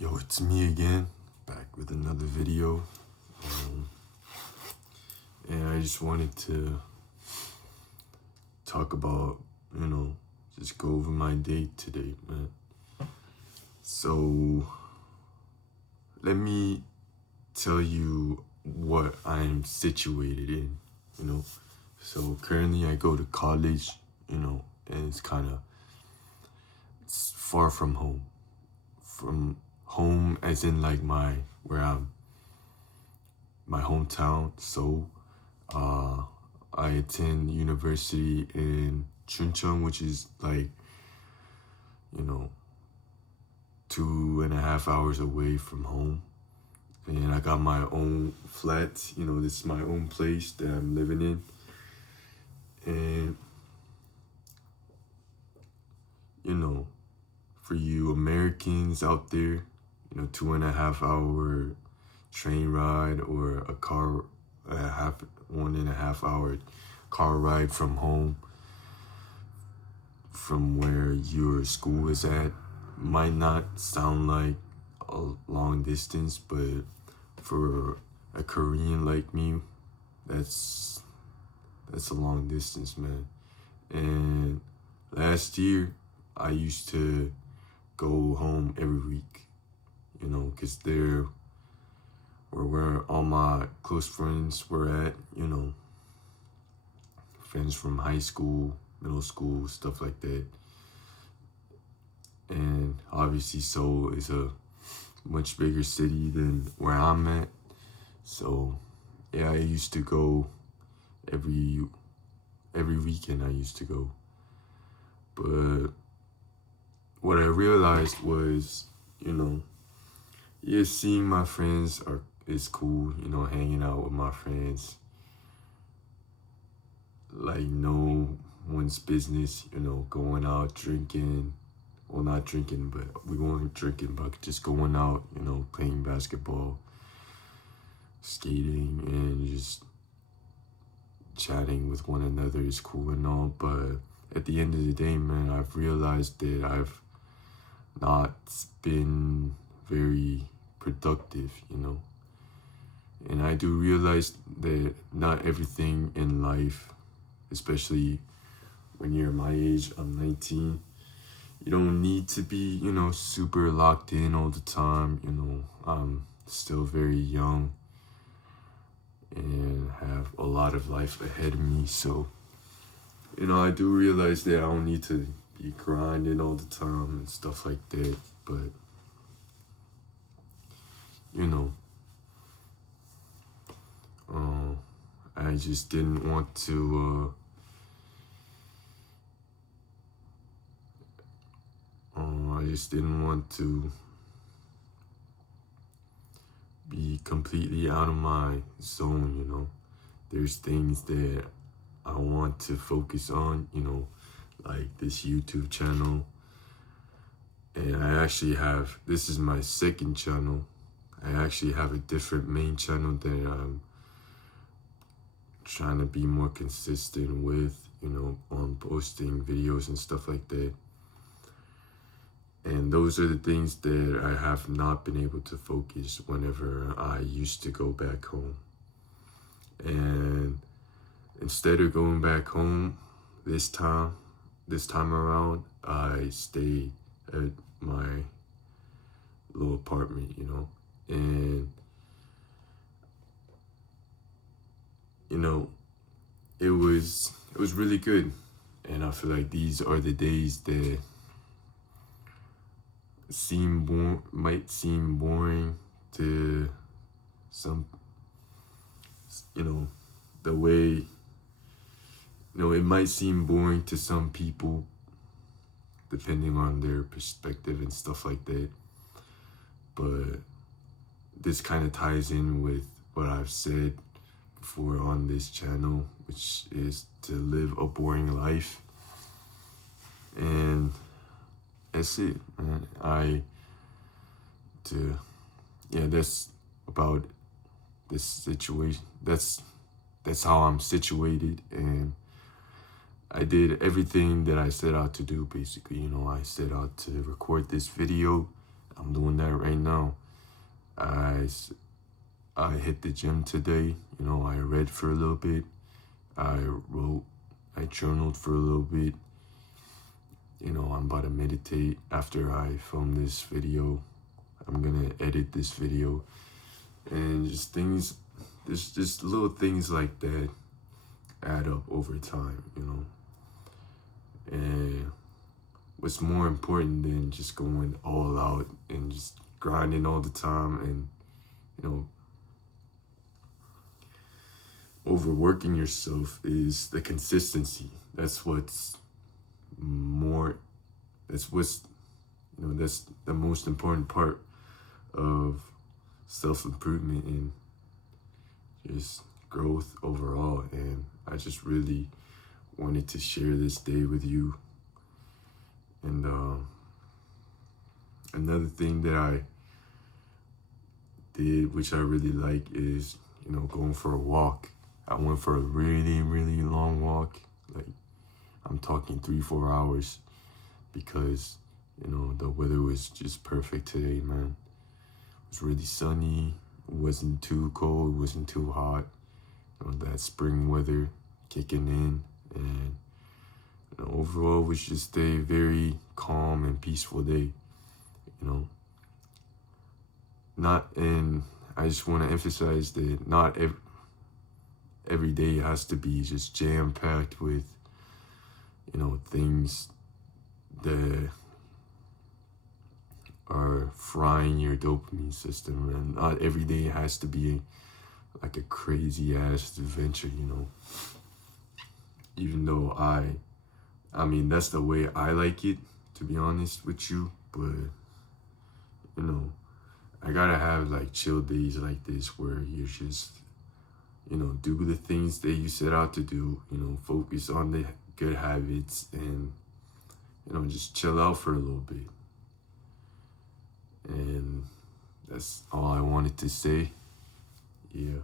Yo, it's me again, back with another video. And I just wanted to talk about, just go over my day today, man. So, let me tell you what I'm situated in. So, currently I go to college, and it's far from home. From home as in like my hometown. So I attend university in Chuncheon, which is like 2.5 hours away from home. And I got my own flat. This is my own place that I'm living in. And for you Americans out there, 2.5 hour train ride or a 1.5 hour car ride from home, from where your school is at, might not sound like a long distance, but for a Korean like me, that's a long distance, man. And last year I used to go home every week, because there where all my close friends were at, friends from high school, middle school, stuff like that. And obviously Seoul is a much bigger city than where I'm at. So yeah, I used to go every weekend I used to go. But what I realized was, seeing my friends is cool, hanging out with my friends. Like no one's business, going out drinking. Well, not drinking, but we weren't drinking, but just going out, playing basketball, skating, and just chatting with one another is cool and all. But at the end of the day, man, I've realized that I've not been very productive, And I do realize that not everything in life, especially when you're my age, I'm 19, you don't need to be, super locked in all the time. I'm still very young and have a lot of life ahead of me. So, I do realize that I don't need to be grinding all the time and stuff like that. But, I just didn't want to, be completely out of my zone. There's things that I want to focus on, like this YouTube channel. And I actually have, this is my second channel. I actually have a different main channel that I'm trying to be more consistent with, on posting videos and stuff like that. And those are the things that I have not been able to focus whenever I used to go back home. And instead of going back home this time around, I stayed at my little apartment, and it was really good. And I feel like these are the days that might seem boring to some, the way, it might seem boring to some people depending on their perspective and stuff like that. But this kind of ties in with what I've said before on this channel, which is to live a boring life. And that's it, man. That's about this situation. That's how I'm situated, and I did everything that I set out to do, basically. I set out to record this video. I'm doing that right now. I hit the gym today. You know, I read for a little bit. I wrote, I journaled for a little bit. You know, I'm about to meditate after I film this video. I'm gonna edit this video. And just things, there's just little things like that add up over time, you know. And what's more important than just going all out and just grinding all the time and, you know, overworking yourself is the consistency. That's what's more, that's what's, you know, that's the most important part of self-improvement and just growth overall. And I just really wanted to share this day with you. And another thing that I did, which I really like, is, you know, going for a walk. I went for a really, really long walk. Like, I'm talking 3-4 hours because, you know, the weather was just perfect today, man. It was really sunny. It wasn't too cold. It wasn't too hot. You know, that spring weather kicking in. And, you know, overall, it was just a very calm and peaceful day, you know. I just want to emphasize that not every day has to be just jam-packed with, you know, things that are frying your dopamine system. And not every day has to be like a crazy ass adventure, you know. Even though I mean, that's the way I like it, to be honest with you. But, you know, I gotta have like chill days like this where you're just, you know, do the things that you set out to do, you know, focus on the good habits and, you know, just chill out for a little bit. And that's all I wanted to say. Yeah.